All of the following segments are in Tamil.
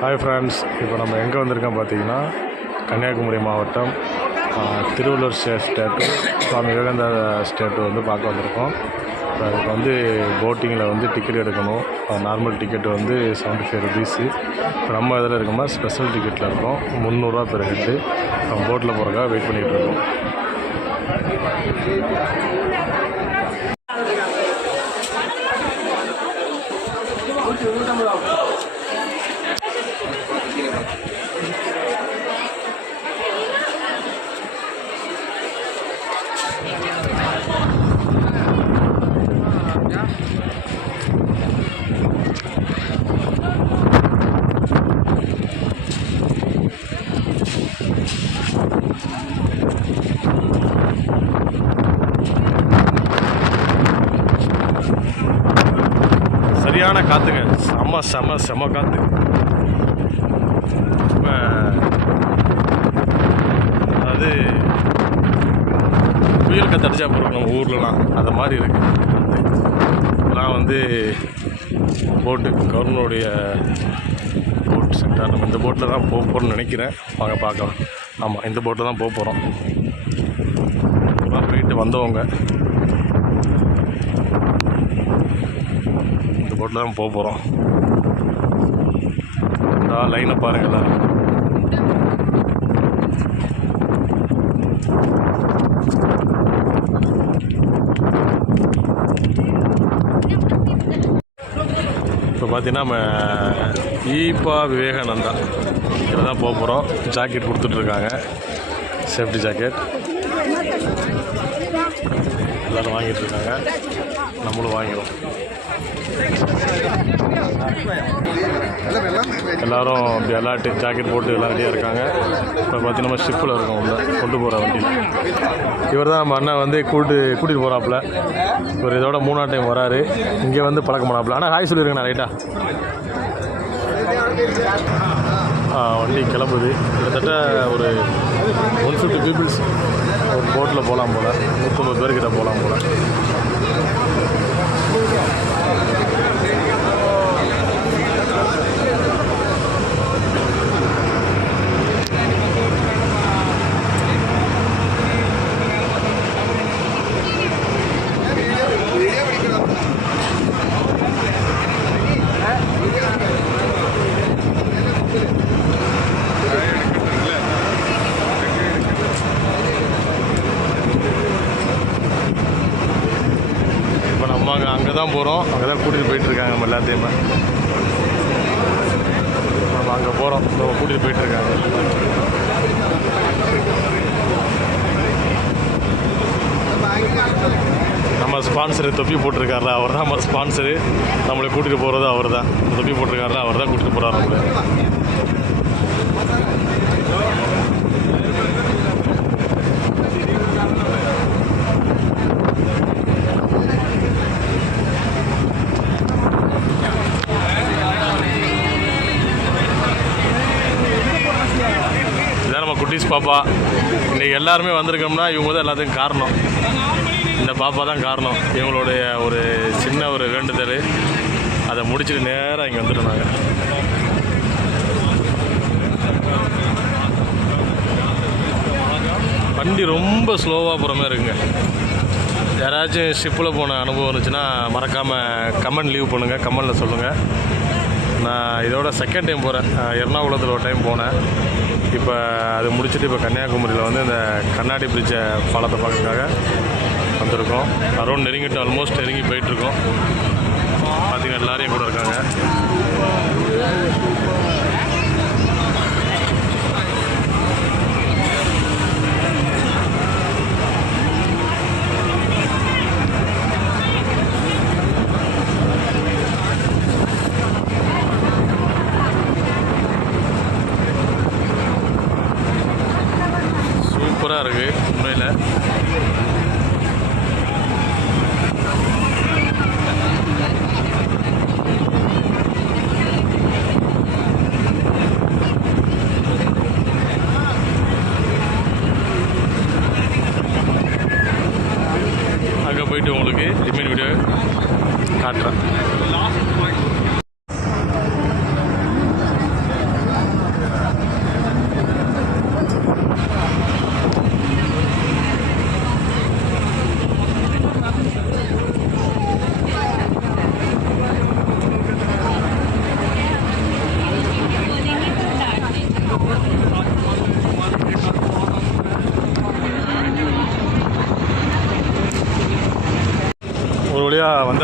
ஹாய் ஃப்ரெண்ட்ஸ், இப்போ நம்ம எங்கே வந்திருக்கோம் பார்த்தீங்கன்னா கன்னியாகுமரி மாவட்டம் திருவள்ளூர் ஸ்டேட்டு சுவாமி விவேகானந்தா ஸ்டேட்டு வந்து பார்க்க வந்திருக்கோம். அதுக்கு வந்து போட்டிங்கில் வந்து டிக்கெட் எடுக்கணும். நார்மல் டிக்கெட்டு வந்து 75 ருபீஸு. நம்ம இதில் இருக்கோமா ஸ்பெஷல் டிக்கெட்டில் இருக்கோம். 300 பெர் ஹெட்டு. நம்ம போட்டில் போகிறக்காக வெயிட் பண்ணிகிட்டு இருக்கோம். சரியான காற்றுங்க, செம காற்று. இப்போ அதாவது புயல் காற்று அடிச்சா போகிறோம் நம்ம ஊர்லலாம், அந்த மாதிரி இருக்குது. இதெல்லாம் வந்து போட்டு கவர்மெண்டுடைய போட் சென்டர். நம்ம இந்த போட்டில் தான் போக போகிறோம்னு நினைக்கிறேன். வாங்க பார்க்கலாம். ஆமாம், இந்த போட்டில் தான் போக போகிறோம். போயிட்டு வந்தவங்க இந்த போட்டில் தான் போக போகிறோம். லைனை பாருங்களா. இப்போ பார்த்தீங்கன்னா நம்ம விவேகானந்தா இதில் தான் போக போகிறோம். ஜாக்கெட் கொடுத்துட்ருக்காங்க, சேஃப்டி ஜாக்கெட் எல்லோரும் வாங்கிட்டுருக்காங்க. நம்மளும் வாங்கிடும். எல்லோரும் அப்படி அலாட்டு ஜாக்கெட் போட்டு எல்லாம் ரெடியாக இருக்காங்க. இப்போ பார்த்தீங்கன்னா நம்ம ஷிப்பில் இருக்கோம், உள்ள கொண்டு போகிற வண்டியில். இவர் தான் நம்ம அண்ணன் வந்து கூட்டிகிட்டு போகிறாப்புல. இவர் இதோட 3ஆம் டைம் வராரு. இங்கே வந்து பழக்கம் பண்ணாப்புல. ஆனால் ஹாய் சொல்லியிருக்கேண்ணா ரைட்டா. வண்டி கிளம்புது. கிட்டத்தட்ட ஒரு 150 பீப்புள்ஸ் ஒரு போட்டில் போகலாம் போல். 150 பேர்கிட்ட போகலாம் போல். அங்கே தான் போகிறோம். அங்கே தான் கூட்டிகிட்டு போயிட்டுருக்காங்க நம்ம எல்லாத்தையுமே. நம்ம அங்கே போகிறோம், நம்ம கூட்டிகிட்டு போயிட்டுருக்காங்க. நம்ம ஸ்பான்சரு தொப்பி போட்டிருக்காருல, அவர் தான் நம்ம ஸ்பான்சரு. நம்மளை கூட்டிகிட்டு போகிறது அவர் தான். தொப்பி போட்டிருக்காருல, அவர் தான் கூட்டிகிட்டு போகிறார் நம்மளை. குட்டீஸ் பாப்பா இன்றைக்கி எல்லாருமே வந்திருக்கோம்னா இவங்க தான் எல்லாத்துக்கும் காரணம். இந்த பாப்பா தான் காரணம். இவங்களுடைய ஒரு சின்ன ஒரு வேண்டுதல், அதை முடிச்சுட்டு நேராக இங்கே வந்துட்டோம் நாங்கள். வண்டி ரொம்ப ஸ்லோவாக போகிற மாதிரி இருக்குங்க. யாராச்சும் ஷிப்பில் போன அனுபவம் இருந்துச்சுன்னா மறக்காமல் கமெண்ட் லீவ் பண்ணுங்கள், கமெண்டில் சொல்லுங்கள். நான் இதோட செகண்ட் டைம் போகிறேன். எர்ணாகுளத்தில் ஒரு டைம் போனேன். இப்போ அது முடிச்சுட்டு இப்போ கன்னியாகுமரியில் வந்து இந்த கண்ணாடி பிரிட்ஜை பாலத்தை பார்க்கறதுக்காக வந்திருக்கோம். அரௌண்ட் நெருங்கிட்டு ஆல்மோஸ்ட் நெருங்கி போயிட்டுருக்கோம். பார்த்திங்கன்னா எல்லாரையும் கூட இருக்காங்க. சூப்பராக இருக்குது உண்மையில்.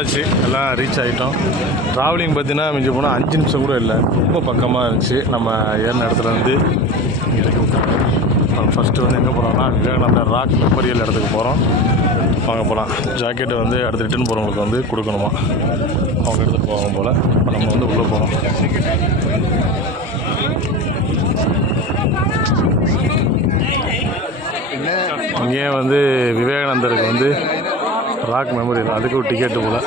வந்தாச்சு, எல்லாம் ரீச் ஆகிட்டோம். ட்ராவலிங் பார்த்தீங்கன்னா மிஞ்சி போனால் 5 நிமிஷம் கூட இல்லை, ரொம்ப பக்கமாக இருந்துச்சு. நம்ம ஏறின இடத்துல வந்து இறக்கி விட்டாங்க. ஃபஸ்ட்டு வந்து எங்கே போகிறோம்னா விவேகானந்தர் ராக் மெமோரியல் இடத்துக்கு போகிறோம். வாங்க போகலாம். ஜாக்கெட்டை வந்து அடுத்து ரிட்டர்ன் போகிறவங்களுக்கு வந்து கொடுக்கணுமா, அவங்க எடுத்துகிட்டு போவாங்க போல். இப்போ நம்ம வந்து உள்ளே போகிறோம். இங்கே வந்து விவேகானந்தருக்கு வந்து ராக் மெமோரியல், அதுக்கு ஒரு டிக்கெட்டு போல்.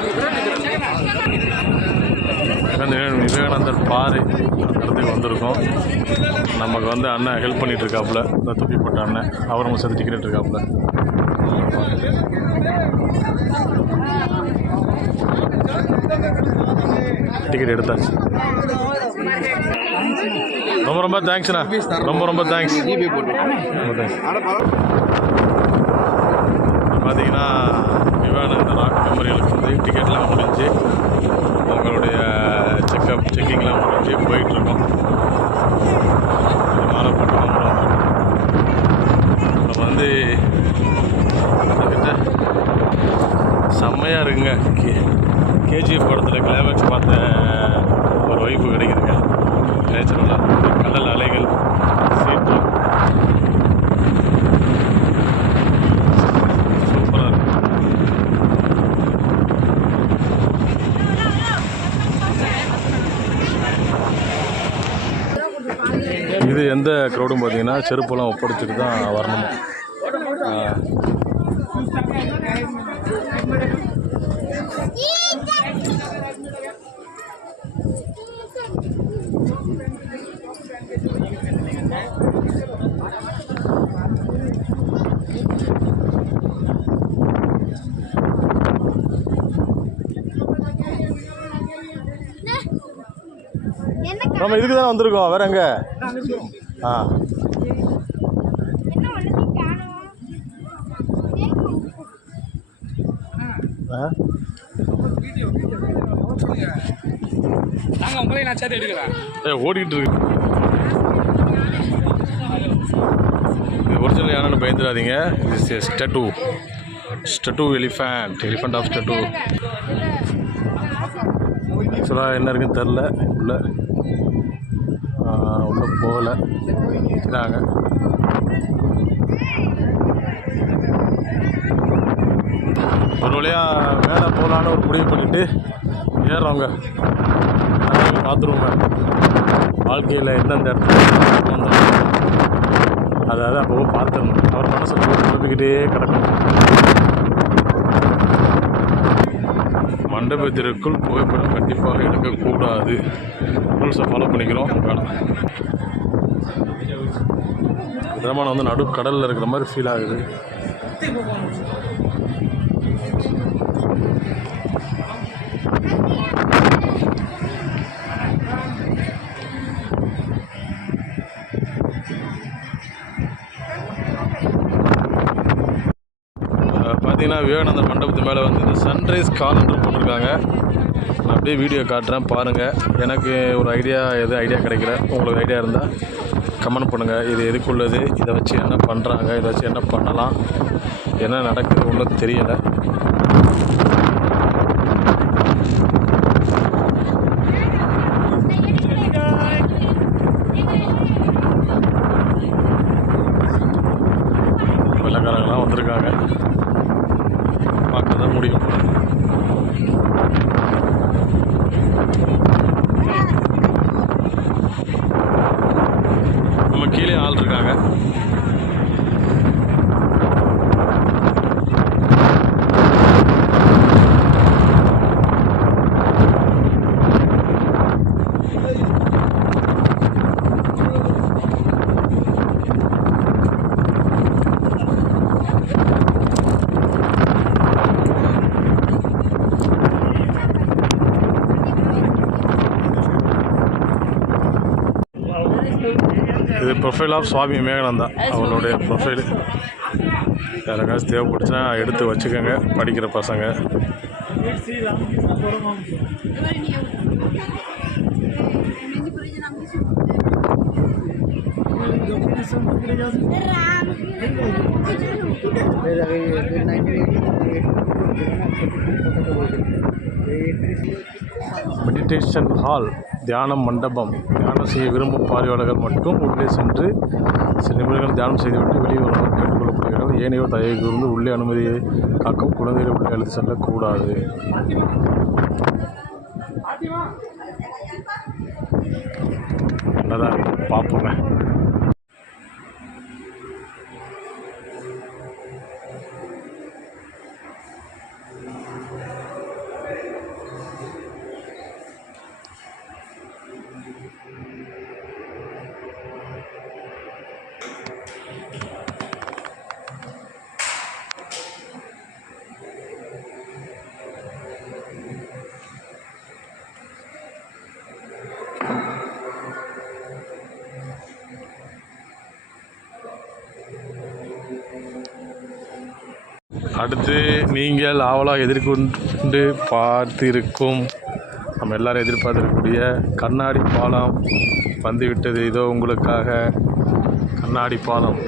விவேகானந்தர் பாறை அந்த இடத்துக்கு வந்திருக்கோம். நமக்கு வந்து அண்ணன் ஹெல்ப் பண்ணிகிட்டு இருக்காப்புல, இந்த துப்பி போட்ட அண்ணன், அவரும் சேர்த்து டிக்கெட் இருக்காப்புல. டிக்கெட் எடுத்தாச்சு. ரொம்ப ரொம்ப தேங்க்ஸ்ண்ணா, ரொம்ப ரொம்ப தேங்க்ஸ். பார்த்தீங்கன்னா விவேகானந்தர் ராக் மெமோரியலுக்கு வந்து டிக்கெட்லாம் முடிஞ்சு, உங்களுடைய செக்கிங்லாம் முடிஞ்சு போயிட்டுருக்கோம். மாலைப்பட்டு வந்துடும். நம்ம வந்து கிட்ட செம்மையாக இருக்குங்க. கேஜிஎஃப் படத்தில் கிளைமேக்ஸ் பார்த்த ஒரு வைப்பு கிடைக்குதுங்க. நேச்சுரலாக கடல் அலைகள், சீட்டு சூப்பராக இருக்கு. இது எந்த க்ரௌடும் பார்த்தீங்கன்னா செருப்பெல்லாம் ஒப்படைச்சிட்டு தான் வரணுமா. நம்ம இதுக்கு தானே வந்திருக்கோம், வேற எங்க? ஓடிட்டு இருக்கு. ஒரிஜினல் யானை பயந்துடாதீங்க. ஸ்டெட்டு எலிஃபண்ட் ஆஃப் ஸ்டெட்டு. ஆக்சுவலாக என்ன இருக்குன்னு தெரில. உள்ளே போகல நாங்கள். ஒரு வழியாக மேலே போகலான்னு ஒரு முடிவு பண்ணிவிட்டு ஏறுறவங்க பார்த்துருவோங்க. வாழ்க்கையில் எந்தெந்த இடத்துல வந்தோம் அதாவது அப்போ பார்த்துடணும். அவர் மனசை குழப்பிக்கிட்டே கிடக்கணும். மண்டபத்திற்குள் புகைப்படம் கண்டிப்பாக எடுக்கக்கூடாது. ரூல்ஸை ஃபாலோ பண்ணிக்கிறோம். வேணாம். பிரமாணம் வந்து நடு கடலில் இருக்கிற மாதிரி ஃபீல் ஆகுது. பார்த்தீங்கன்னா விவேகானந்தர் மண்டபத்து மேலே வந்து இந்த சன்ரைஸ் காலண்டர் போட்டிருக்காங்க. நான் அப்படியே வீடியோ காட்டுறேன் பாருங்கள். எனக்கு ஒரு ஐடியா கிடைக்கல. உங்களுக்கு ஐடியா இருந்தால் கமெண்ட் பண்ணுங்கள். இது எதுக்குள்ளது, இதை வச்சு என்ன பண்ணுறாங்க, இதை வச்சு என்ன பண்ணலாம், என்ன நடக்குது ஒன்றும் தெரியலை. வெள்ளக்காரங்களாம் வந்திருக்காங்க, பார்க்க தான் முடியும். நம்ம கீழே ஆள் இருக்காங்க. இது ப்ரொஃபைல் ஆஃப் சுவாமி விவேகானந்தா, அவங்களுடைய ப்ரொஃபைலு. யாருக்காச்சும் தேவைப்படுச்சுன்னா எடுத்து வச்சுக்கோங்க, படிக்கிற பசங்க. மெடிடேஷன் ஹால், தியான மண்டபம். தியானம் செய்ய விரும்பும் பார்வையாளர்கள் மட்டும் உள்ளே சென்று சில நிமிடங்கள் தியானம் செய்துவிட்டு வெளியே வருமாறு கேட்டுக்கொள்ளப்படுகிறார்கள். ஏனையோர் தயவு கூர்ந்து உள்ளே அனுமதியை காக்கும். குழந்தைகளை உள்ளே அழைத்து செல்லக்கூடாது. என்னதான் பார்ப்போங்க. அடுத்து நீங்கள் ஆவலாக எதிர்கொண்டு பார்த்திருக்கும், நம்ம எல்லாரும் எதிர்பார்த்திருக்கக்கூடிய கண்ணாடி பாலம் வந்துவிட்டது. இதோ உங்களுக்காக கண்ணாடி பாலம்.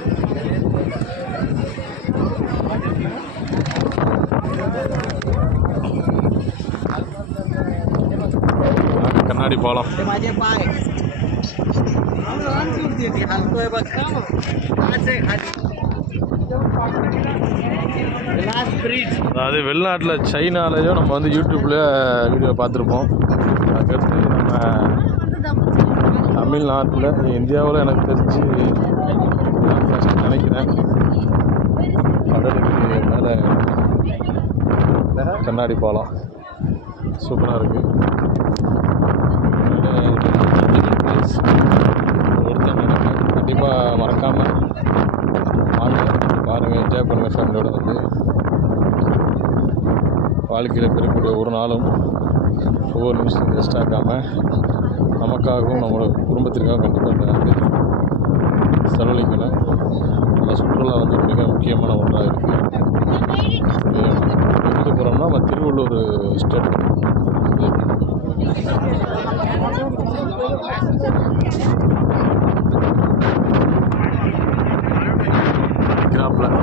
கண்ணாடி பாலம் அதாவது வெளிநாட்டில் சைனாலேயும் நம்ம வந்து யூடியூப்பில் வீடியோ பார்த்துருப்போம். அதுக்கடுத்து நம்ம தமிழ்நாட்டில் இந்தியாவில் எனக்கு தெரிஞ்சு ஃபஸ்ட்டு நினைக்கிறேன் கடலுக்கு மேலே கண்ணாடி பாலம் சூப்பராக இருக்குது. ஒருத்தன் நினைக்கிறேன், கண்டிப்பாக மறக்காமல் வாங்க பாருங்கள், என்ஜாய் பண்ணுங்கள் ஃபேமிலியோட. வந்து வாழ்க்கையில் பெறக்கூடிய ஒரு நாளும் ஒவ்வொரு நிமிஷம் வேஸ்ட் ஆக்காமல் நமக்காகவும் நம்மளோட குடும்பத்திற்காக கண்டிப்பாக வந்து செலவழிக்கணும். அந்த சுற்றுலா வந்து மிக முக்கியமான ஒன்றாக இருக்குது. எங்கே போகிறோம்னா நம்ம திருவள்ளூர் ஸ்டேட் கிராப்பில்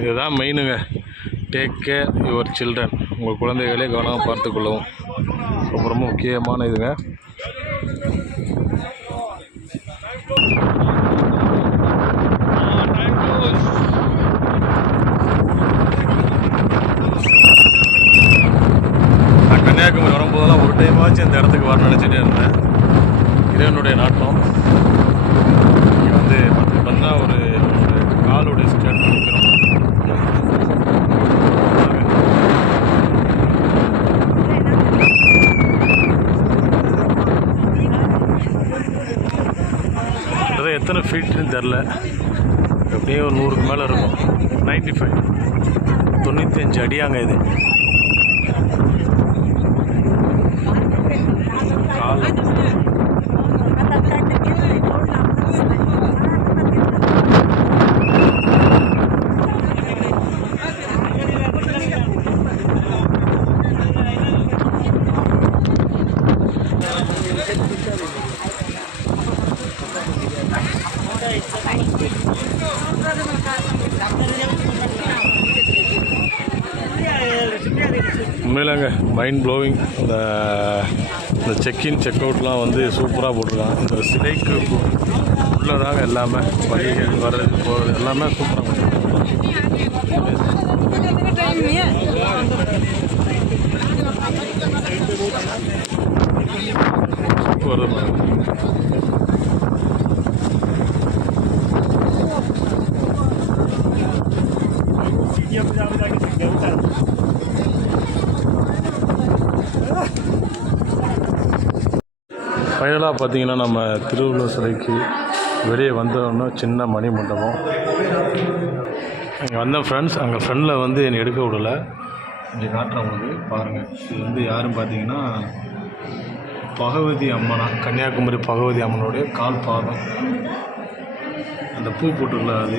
இதுதான் மெயினுங்க. Take care your children. உங்கள் குழந்தைகளே கவனமாக பார்த்துக்கொள்ளவும் ரொம்ப ரொம்ப முக்கியமான இதுங்க. நான் கன்னியாகுமரி வரும்போதெல்லாம் ஒரு டைமாச்சும் இந்த இடத்துக்கு வர நினச்சிட்டே இருந்தேன். இறைவனுடைய நாட்டம். இங்கே வந்து பார்த்தீங்கன்னா ஒரு காலுடைய ஸ்டாண்ட் பண்ணிக்கிறோம். அதான் எத்தனை ஃபீட்டுன்னு தெரில, எப்படியும் ஒரு 100க்கு மேலே இருக்கும். 95 95 அடியாங்க இது. உண்மையிலங்க மைண்ட் ப்ளோவிங். இந்த செக்இன் செக் அவுட்லாம் வந்து சூப்பராக போட்டிருக்காங்க. இந்த சிலைக்கு உள்ளதாங்க எல்லாமே, வழிகள் வர்றது போகிறது எல்லாமே சூப்பராக போட்டிருக்காங்க. சூப்பர். ஃபைனலாக பார்த்தீங்கன்னா நம்ம திருவள்ளுவர் சிலைக்கு வெளியே வந்தோன்னா சின்ன மணி மண்டபம். இங்கே வந்த ஃப்ரெண்ட்ஸ், அங்கே ஃப்ரெண்டில் வந்து என்னை எடுக்க விடலை. இங்கே காட்டுறவங்களுக்கு பாருங்கள். இது வந்து யாரும் பார்த்தீங்கன்னா பகவதி அம்மனா, கன்னியாகுமரி பகவதி அம்மனுடைய கால் பாதம். அந்த பூ போட்டுருல அது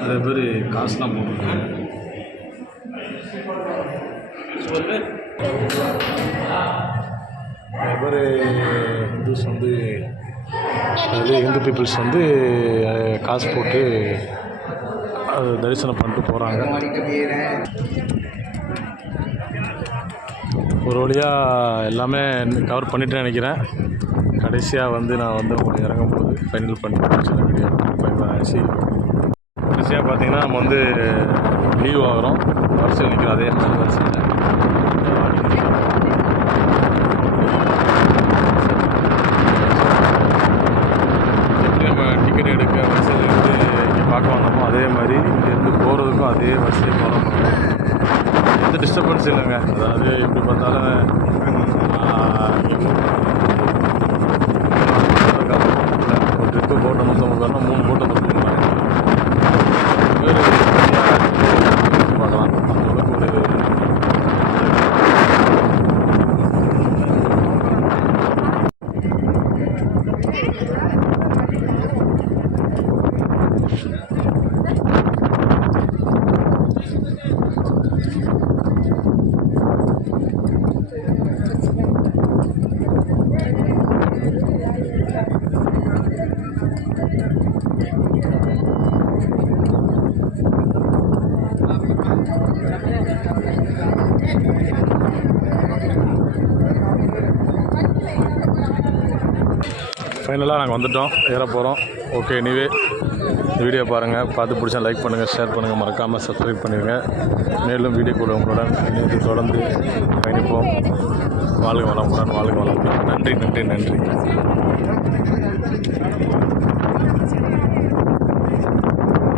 நிறைய பேர் காசுலாம் போட்டுருக்காங்க. நிறைய பேர் இந்துஸ் வந்து இந்து பீப்புள்ஸ் வந்து காசு போட்டு அது தரிசனம் பண்ணிட்டு போகிறாங்க. ஒரு வழியாக எல்லாமே கவர் பண்ணிட்டு நினைக்கிறேன். கடைசியாக வந்து நான் வந்து உங்களுக்கு இறங்கும்போது ஃபைனல் பண்ணி முடிச்சிட வீடியோ. கடைசியாக பார்த்தீங்கன்னா நம்ம வந்து லீவ் ஆகிறோம். வரிசையில் நிற்கிறோம். அதே மாதிரி வரிசையில் எப்படி நம்ம டிக்கெட் எடுக்க வரிசையில் இருந்து இங்கே பார்க்க வந்தோமோ அதே மாதிரி இங்கேருந்து போகிறதுக்கும் அதே வரிசையை ஃபாலோ பண்ணணும். எந்த டிஸ்டர்பன்ஸ் இல்லைங்க. அதாவது எப்படி பார்த்தாலும் ஒரு ட்ரிப்பு போட்டை 150 பேர்னா 3 போட்டை பார்க்கலாம். அந்தளவுக்கு ஒரு ஃபைனலாக நாங்கள் வந்துவிட்டோம், ஏற போகிறோம். ஓகே, எனிவே இந்த வீடியோ பாருங்கள், பார்த்து பிடிச்சா லைக் பண்ணுங்கள், ஷேர் பண்ணுங்கள், மறக்காமல் சப்ஸ்கிரைப் பண்ணிடுங்க. மேலும் வீடியோ கூட உங்களுடன் இணைந்து தொடர்ந்து பயணிப்போம். வாழ்க வளமுடன், வாழ்க வளமுடன். நன்றி நன்றி நன்றி.